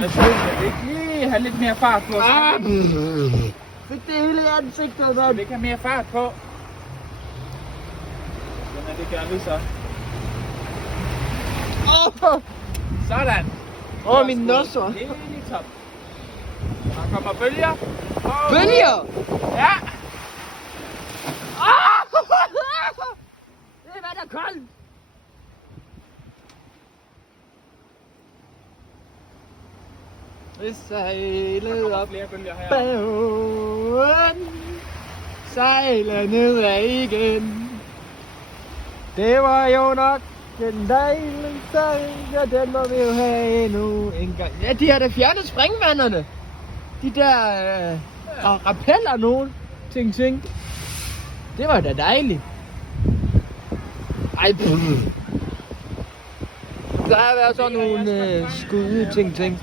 Jeg skulle ikke lige have lidt mere fart på. Fik det hele i ansigtet, Skal mand. vi ikke have mere fart på? Jamen, det gør vi så. Sådan. Min nosser. Helt i top. Der kommer bølger. Bølger! Ja. Det er vand og koldt. Vi sejlede op Flere bølger her. bagen, sejler nedad igen. Det var jo nok den dejligste, og den må vi jo have endnu en gang. Ja, de har da fjernet springvanderne. De der rappeller nogen. Ting. Det var da dejligt. Ej, der har været sådan nogle skud ting.